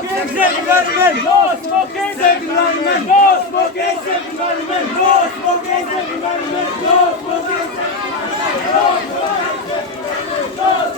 smoking, save environment. No smoking, save environment. No smoking, save environment. No smoking, save environment. No smoking, save environment. No smoking, save environment. No